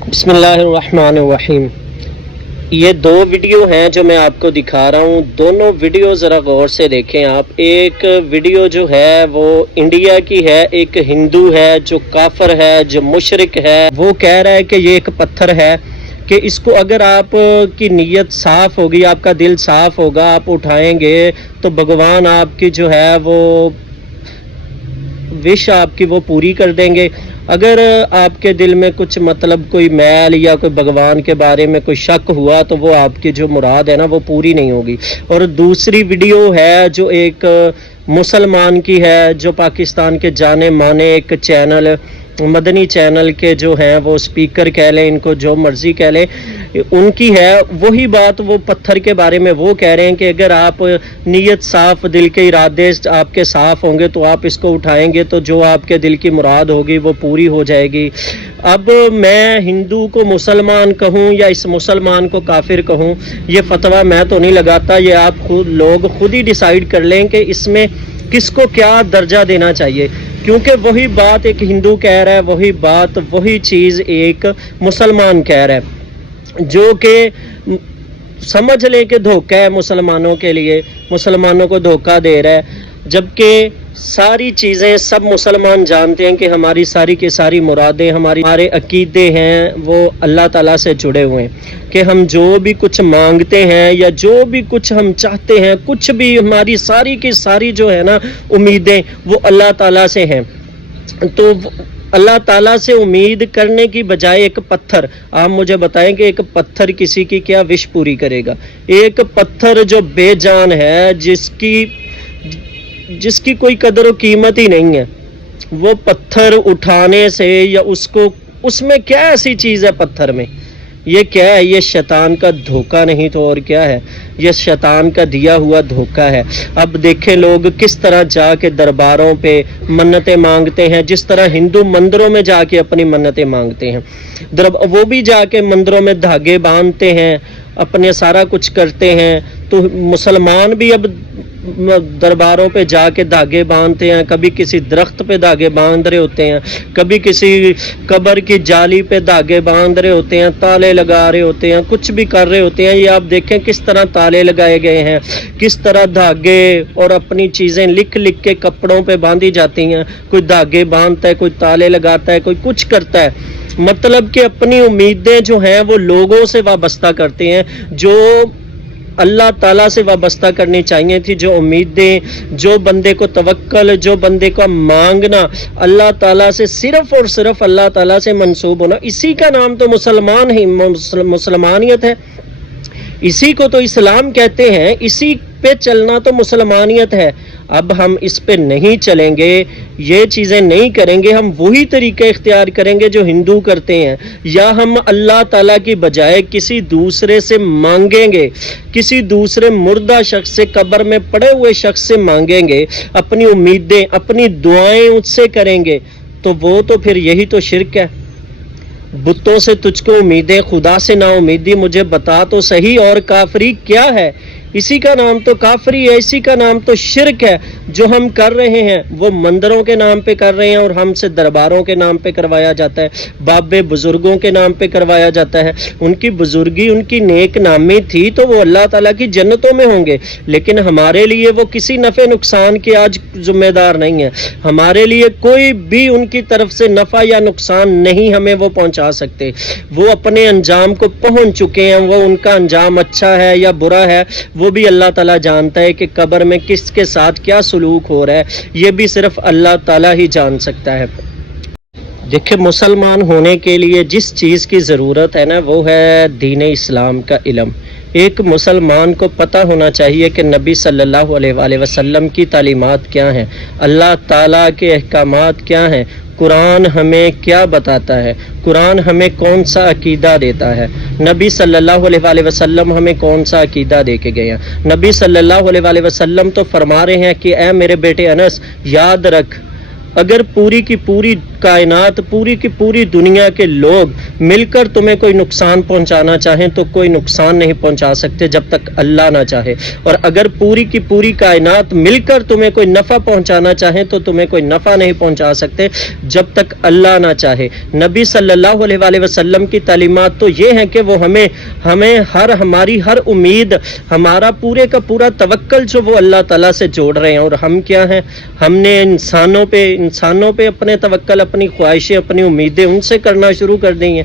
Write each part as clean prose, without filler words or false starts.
बिस्मिल्लाहिर्रहमानिर्रहीम। ये दो वीडियो हैं जो मैं आपको दिखा रहा हूँ। दोनों वीडियो ज़रा गौर से देखें आप। एक वीडियो जो है वो इंडिया की है, एक हिंदू है जो काफिर है, जो मुशरिक है। वो कह रहा है कि ये एक पत्थर है कि इसको अगर आप की नीयत साफ़ होगी, आपका दिल साफ़ होगा, आप उठाएंगे तो भगवान आपकी जो है वो विश आपकी वो पूरी कर देंगे। अगर आपके दिल में कुछ मतलब कोई मैल या कोई भगवान के बारे में कोई शक हुआ तो वो आपकी जो मुराद है ना वो पूरी नहीं होगी। और दूसरी वीडियो है जो एक मुसलमान की है, जो पाकिस्तान के जाने माने एक चैनल मदनी चैनल के जो हैं वो स्पीकर कह लें, इनको जो मर्जी कह लें, उनकी है। वही बात वो पत्थर के बारे में वो कह रहे हैं कि अगर आप नीयत साफ, दिल के इरादे आपके साफ होंगे तो आप इसको उठाएंगे तो जो आपके दिल की मुराद होगी वो पूरी हो जाएगी। अब मैं हिंदू को मुसलमान कहूँ या इस मुसलमान को काफिर कहूँ, ये फतवा मैं तो नहीं लगाता। ये आप लोग खुद ही डिसाइड कर लें कि इसमें किसको क्या दर्जा देना चाहिए, क्योंकि वही बात एक हिंदू कह रहा है, वही बात वही चीज़ एक मुसलमान कह रहा है, जो कि समझ ले कि धोखा है मुसलमानों के लिए, मुसलमानों को धोखा दे रहा है। जबकि सारी चीज़ें सब मुसलमान जानते हैं कि हमारी सारी की सारी मुरादें, हमारे अकीदे हैं वो अल्लाह ताला से जुड़े हुए हैं। कि हम जो भी कुछ मांगते हैं या जो भी कुछ हम चाहते हैं, कुछ भी हमारी सारी की सारी जो है ना उम्मीदें वो अल्लाह ताला से हैं। तो अल्लाह ताला से उम्मीद करने की बजाय एक पत्थर, आप मुझे बताएं कि एक पत्थर किसी की क्या विश पूरी करेगा? एक पत्थर जो बेजान है, जिसकी कोई कदर और कीमत ही नहीं है, वो पत्थर उठाने से या उसको, उसमें क्या ऐसी चीज़ है पत्थर में? ये क्या है? ये शैतान का धोखा नहीं तो और क्या है? ये शैतान का दिया हुआ धोखा है। अब देखें लोग किस तरह जाके दरबारों पे मन्नतें मांगते हैं, जिस तरह हिंदू मंदिरों में जाके अपनी मन्नतें मांगते हैं। वो भी जाके मंदिरों में धागे बांधते हैं, अपने सारा कुछ करते हैं। तो मुसलमान भी अब दरबारों पे जाके धागे बांधते हैं। कभी किसी दरख्त पे धागे बांध रहे होते हैं, कभी किसी कब्र की जाली पे धागे बांध रहे होते हैं, ताले लगा रहे होते हैं, कुछ भी कर रहे होते हैं। ये आप देखें किस तरह ताले लगाए गए हैं, किस तरह धागे और अपनी चीज़ें लिख लिख के कपड़ों पे बांधी जाती हैं। कोई धागे बांधता है, कोई ताले लगाता है, कोई कुछ करता है। मतलब कि अपनी उम्मीदें जो हैं वो लोगों से वाबस्ता करते हैं, जो अल्लाह ताला से वाबस्ता करनी चाहिए थी। जो उम्मीदें, जो बंदे को तवक्कल, जो बंदे का मांगना अल्लाह ताला से सिर्फ और सिर्फ अल्लाह ताला से मंसूब होना, इसी का नाम तो मुसलमानियत है। इसी को तो इस्लाम कहते हैं, इसी पे चलना तो मुसलमानियत है। अब हम इस पे नहीं चलेंगे, ये चीज़ें नहीं करेंगे, हम वही तरीका इख्तियार करेंगे जो हिंदू करते हैं, या हम अल्लाह ताला की बजाय किसी दूसरे से मांगेंगे, किसी दूसरे मुर्दा शख्स से, कब्र में पड़े हुए शख्स से मांगेंगे, अपनी उम्मीदें, अपनी दुआएं उससे करेंगे, तो वो तो फिर यही तो शिर्क है। बुतों से तुझको उम्मीदें, खुदा से ना उम्मीदी, मुझे बता तो सही और काफरी क्या है? इसी का नाम तो काफरी है, इसी का नाम तो शिर्क है। जो हम कर रहे हैं वो मंदिरों के नाम पे कर रहे हैं और हमसे दरबारों के नाम पे करवाया जाता है, बाबे बुजुर्गों के नाम पे करवाया जाता है। उनकी बुजुर्गी, उनकी नेक नामी थी तो वो अल्लाह ताला की जन्नतों में होंगे, लेकिन हमारे लिए वो किसी नफ़े नुकसान के आज जिम्मेदार नहीं है। हमारे लिए कोई भी उनकी तरफ से नफ़ा या नुकसान नहीं हमें वो पहुंचा सकते। वो अपने अंजाम को पहुंच चुके हैं। वो उनका अंजाम अच्छा है या बुरा है वो भी अल्लाह ताला जानता है कि कब्र में किसके साथ क्या सलूक हो रहा है, ये भी सिर्फ अल्लाह ताला ही जान सकता है। देखिए, मुसलमान होने के लिए जिस चीज़ की ज़रूरत है ना वो है दीन इस्लाम का इल्म। एक मुसलमान को पता होना चाहिए कि नबी सल्लल्लाहु अलैहि वसल्लम की तालीमात क्या हैं, अल्लाह ताला के अहकामात क्या हैं, कुरान हमें क्या बताता है, कुरान हमें कौन सा अकीदा देता है, नबी सल्लल्लाहु अलैहि वसल्लम हमें कौन सा अकीदा दे के गए हैं। नबी सल्लल्लाहु अलैहि वसल्लम तो फरमा रहे हैं कि ऐ मेरे बेटे अनस, याद रख, अगर पूरी की पूरी کائنات پوری کی پوری دنیا کے لوگ مل کر تمہیں کوئی نقصان پہنچانا چاہیں تو کوئی نقصان نہیں پہنچا سکتے جب تک اللہ نہ چاہے، اور اگر پوری کی پوری کائنات مل کر تمہیں کوئی نفع پہنچانا چاہیں تو تمہیں کوئی نفع نہیں پہنچا سکتے جب تک اللہ نہ چاہے۔ نبی صلی اللہ علیہ وآلہ وسلم کی تعلیمات تو یہ ہیں کہ وہ ہمیں ہماری ہر امید، ہمارا پورے کا پورا توکل جو وہ اللہ تعالیٰ سے جوڑ رہے ہیں، اور ہم کیا ہیں؟ ہم نے انسانوں پہ اپنے توکل، اپنی خواہشیں، اپنی امیدیں ان سے کرنا شروع کر دی ہیں،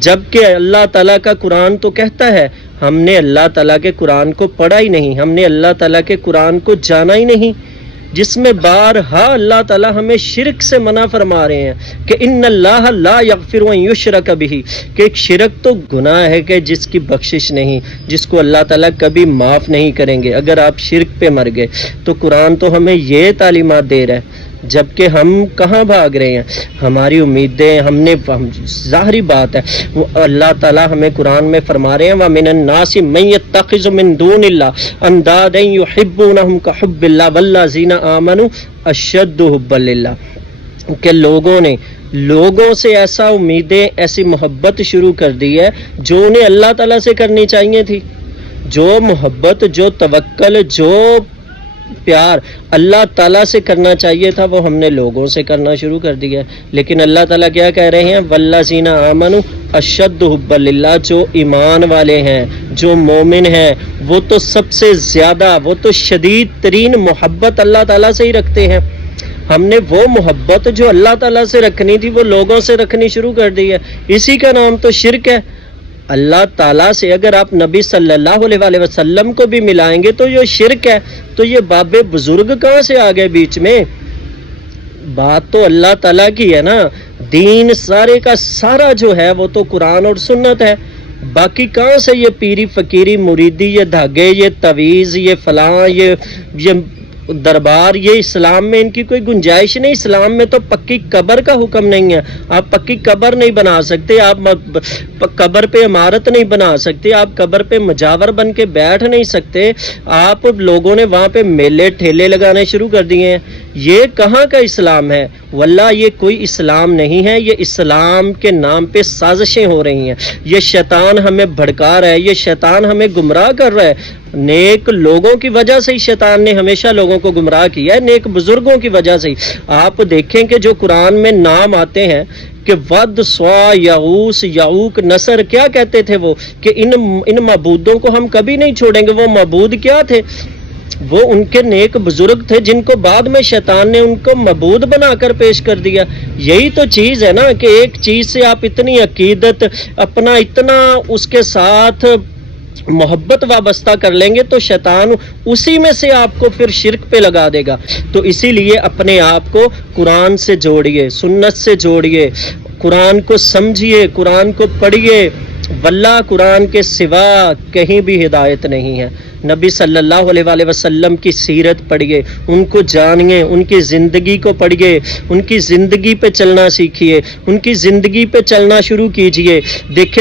جبکہ اللہ تعالیٰ کا قرآن تو کہتا ہے ہم نے اللہ تعالیٰ کے قرآن کو پڑھا ہی نہیں، ہم نے اللہ تعالیٰ کے قرآن کو جانا ہی نہیں، جس میں بارہا اللہ تعالیٰ ہمیں شرک سے منع فرما رہے ہیں کہ ان اللہ لا یغفر ان یشرک بہ، کہ ایک شرک تو گناہ ہے کہ جس کی بخشش نہیں، جس کو اللہ تعالیٰ کبھی معاف نہیں کریں گے اگر آپ شرک پہ مر گئے۔ تو قرآن تو ہمیں یہ تعلیمات دے رہا ہے، جبکہ ہم کہاں بھاگ رہے ہیں؟ ہماری امیدیں ظاہری بات ہے، وہ اللہ تعالیٰ ہمیں قرآن میں فرما رہے ہیں وَمِنَ النَّاسِ مَن يَتَّخِذُ مِن دُونِ اللَّهِ أَندَادًا يُحِبُّونَهُمْ كَحُبِّ اللَّهِ وَالَّذِينَ آمَنُوا أَشَدُّ حُبًّا لِلَّهِ، کہ لوگوں نے لوگوں سے ایسا امیدیں، ایسی محبت شروع کر دی ہے جو انہیں اللہ تعالیٰ سے کرنی چاہیے تھی، جو محبت، جو توکل، جو پیار اللہ تعالیٰ سے کرنا چاہیے تھا وہ ہم نے لوگوں سے کرنا شروع کر دیا ہے۔ لیکن اللہ تعالیٰ کیا کہہ رہے ہیں؟ والذین آمنوا اشد حبا للہ، جو ایمان والے ہیں، جو مومن ہیں، وہ تو سب سے زیادہ، وہ تو شدید ترین محبت اللہ تعالیٰ سے ہی رکھتے ہیں۔ ہم نے وہ محبت جو اللہ تعالیٰ سے رکھنی تھی وہ لوگوں سے رکھنی شروع کر دی ہے، اسی کا نام تو شرک ہے۔ اللہ تعالیٰ سے اگر آپ نبی صلی اللہ علیہ وآلہ وسلم کو بھی ملائیں گے تو یہ شرک ہے، تو یہ باب بزرگ کہاں سے آ گئے بیچ میں؟ بات تو اللہ تعالیٰ کی ہے نا، دین سارے کا سارا جو ہے وہ تو قرآن اور سنت ہے، باقی کہاں سے یہ پیری فقیری مریدی، یہ دھاگے، یہ تعویذ، یہ فلاں، یہ دربار، یہ اسلام میں ان کی کوئی گنجائش نہیں۔ اسلام میں تو پکی قبر کا حکم نہیں ہے، آپ پکی قبر نہیں بنا سکتے، آپ قبر پہ عمارت نہیں بنا سکتے، آپ قبر پہ مجاور بن کے بیٹھ نہیں سکتے، آپ لوگوں نے وہاں پہ میلے ٹھیلے لگانے شروع کر دیے ہیں۔ یہ کہاں کا اسلام ہے؟ واللہ یہ کوئی اسلام نہیں ہے، یہ اسلام کے نام پہ سازشیں ہو رہی ہیں، یہ شیطان ہمیں بھڑکا رہا ہے، یہ شیطان ہمیں گمراہ کر رہا ہے۔ نیک لوگوں کی وجہ سے ہی شیطان نے ہمیشہ لوگوں کو گمراہ کیا ہے، نیک بزرگوں کی وجہ سے ہی۔ آپ دیکھیں کہ جو قرآن میں نام آتے ہیں کہ ود، سوا، یغوس، یعوق، نصر، کیا کہتے تھے وہ؟ کہ ان معبودوں کو ہم کبھی نہیں چھوڑیں گے۔ وہ معبود کیا تھے؟ وہ ان کے نیک بزرگ تھے جن کو بعد میں شیطان نے ان کو معبود بنا کر پیش کر دیا۔ یہی تو چیز ہے نا کہ ایک چیز سے آپ اتنی عقیدت، اپنا اتنا اس کے ساتھ محبت وابستہ کر لیں گے تو شیطان اسی میں سے آپ کو پھر شرک پہ لگا دے گا۔ تو اسی لیے اپنے آپ کو قرآن سے جوڑیے، سنت سے جوڑیے، قرآن کو سمجھیے، قرآن کو پڑھیے، واللہ قرآن کے سوا کہیں بھی ہدایت نہیں ہے۔ نبی صلی اللہ علیہ وآلہ وسلم کی سیرت پڑھیے، ان کو جانیے، ان کی زندگی کو پڑھیے، ان کی زندگی پہ چلنا سیکھیے، ان کی زندگی پہ چلنا شروع کیجئے۔ دیکھیں